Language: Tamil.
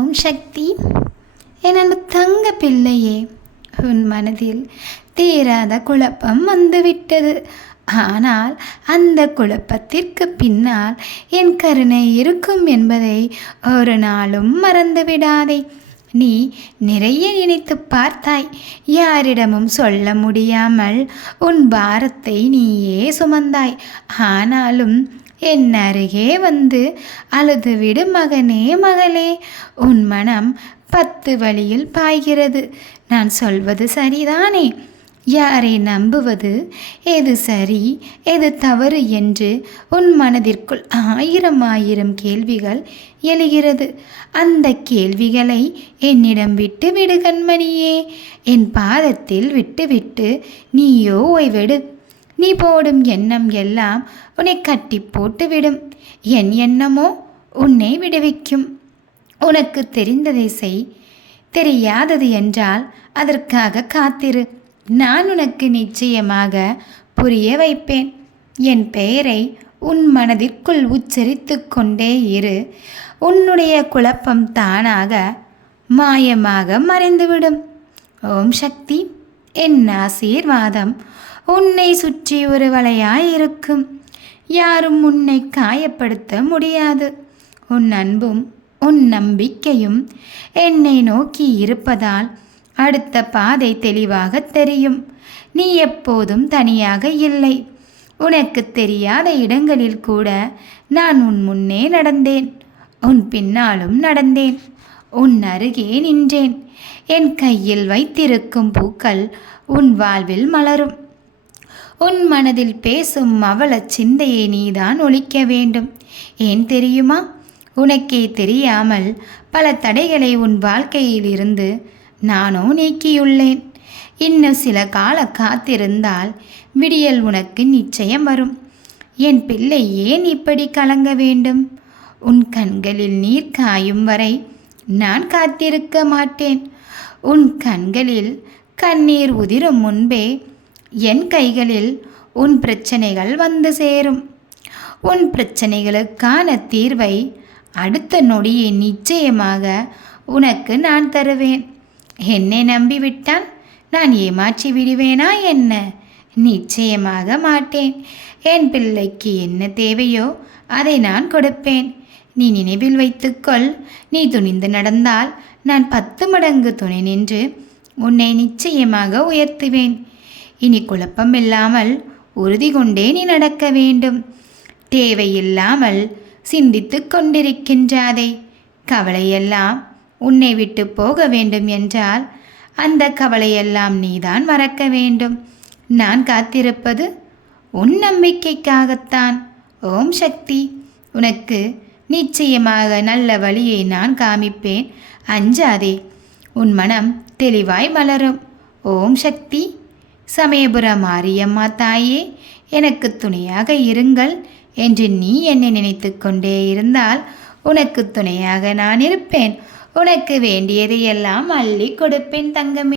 ஓம் சக்தி. என் அன்பு தங்க பிள்ளையே உன் மனதில் தீராத குழப்பம் வந்துவிட்டது. ஆனால் அந்த குழப்பத்திற்கு பின்னால் என் கருணை இருக்கும் என்பதை ஒரு நாளும் மறந்துவிடாதே நீ நிறைய நினைத்து பார்த்தாய். யாரிடமும் சொல்ல முடியாமல் உன் பாரத்தை நீயே சுமந்தாய். ஆனாலும் என் அருகே வந்து அழுது விடு மகனே மகளே. உன் மனம் பத்து வழியில் பாய்கிறது. நான் சொல்வது சரிதானே? யாரை நம்புவது? எது சரி எது தவறு என்று உன் மனதிற்குள் ஆயிரம் ஆயிரம் கேள்விகள் எழுகிறது. அந்த கேள்விகளை என்னிடம் விட்டு விடு கண்மணியே. என் பாதத்தில் விட்டுவிட்டு நீயோ ஓய்வெடு. நீ போடும் எண்ணம் எல்லாம் உன்னை கட்டி போட்டுவிடும். என் எண்ணமோ உன்னை விடுவிக்கும். உனக்கு தெரிந்ததை செய். தெரியாதது என்றால் அதற்காக காத்திரு. நான் உனக்கு நிச்சயமாக புரிய வைப்பேன். என் பெயரை உன் மனதிற்குள் உச்சரித்து கொண்டே இரு. உன்னுடைய குழப்பம் தானாக மாயமாக மறைந்துவிடும். ஓம் சக்தி. என் ஆசீர்வாதம் உன்னை சுற்றி ஒரு வலையாயிருக்கும் யாரும் உன்னை காயப்படுத்த முடியாது. உன் அன்பும் உன் நம்பிக்கையும் என்னை நோக்கி இருப்பதால் அடுத்த பாதை தெளிவாக தெரியும். நீ எப்போதும் தனியாக இல்லை. உனக்கு தெரியாத இடங்களில் கூட நான் உன் முன்னே நடந்தேன். உன் பின்னாலும் நடந்தேன். உன் அருகே நின்றேன். என் கையில் வைத்திருக்கும் பூக்கள் உன் வாழ்வில் மலரும். உன் மனதில் பேசும் அவள சிந்தையை நீதான் ஒழிக்க வேண்டும். ஏன் தெரியுமா? உனக்கே தெரியாமல் பல தடைகளை உன் வாழ்க்கையில் இருந்து நானோ நீக்கியுள்ளேன். இன்னும் சில கால காத்திருந்தால் விடியல் உனக்கு நிச்சயம் வரும். என் பிள்ளை ஏன் இப்படி கலங்க வேண்டும்? உன் கண்களில் நீர் காயும் வரை நான் காத்திருக்க மாட்டேன். உன் கண்களில் கண்ணீர் உதிரும் முன்பே என் கைகளில் உன் பிரச்சனைகள் வந்து சேரும். உன் பிரச்சனைகளுக்கான தீர்வை அடுத்த நொடியை நிச்சயமாக உனக்கு நான் தருவேன். என்னை நம்பிவிட்டால் நான் ஏமாற்றி விடுவேனா என்ன? நிச்சயமாக மாட்டேன். என் பிள்ளைக்கு என்ன தேவையோ அதை நான் கொடுப்பேன். நீ நினைவில் வைத்துக்கொள். நீ துணிந்து நடந்தால் நான் பத்து மடங்கு துணை நின்று உன்னை நிச்சயமாக உயர்த்துவேன். இனி குழப்பம் இல்லாமல் உறுதி கொண்டே நீ நடக்க வேண்டும். தேவையில்லாமல் சிந்தித்து கொண்டிருக்கின்றாதே. கவலையெல்லாம் உன்னை விட்டு போக வேண்டும் என்றால் அந்த கவலையெல்லாம் நீதான் மறக்க வேண்டும். நான் காத்திருப்பது உன் நம்பிக்கைக்காகத்தான். ஓம் சக்தி. உனக்கு நிச்சயமாக நல்ல வழியை நான் காமிப்பேன். அஞ்சாதே. உன் மனம் தெளிவாய் மலரும். ஓம் சக்தி. சமயபுர மாரியம்மா தாயே எனக்கு துணையாக இருங்கள் என்று நீ என்னை நினைத்து கொண்டே இருந்தால் உனக்கு துணையாக நான் இருப்பேன். உனக்கு வேண்டியதையெல்லாம் அள்ளி கொடுப்பேன் தங்கமே.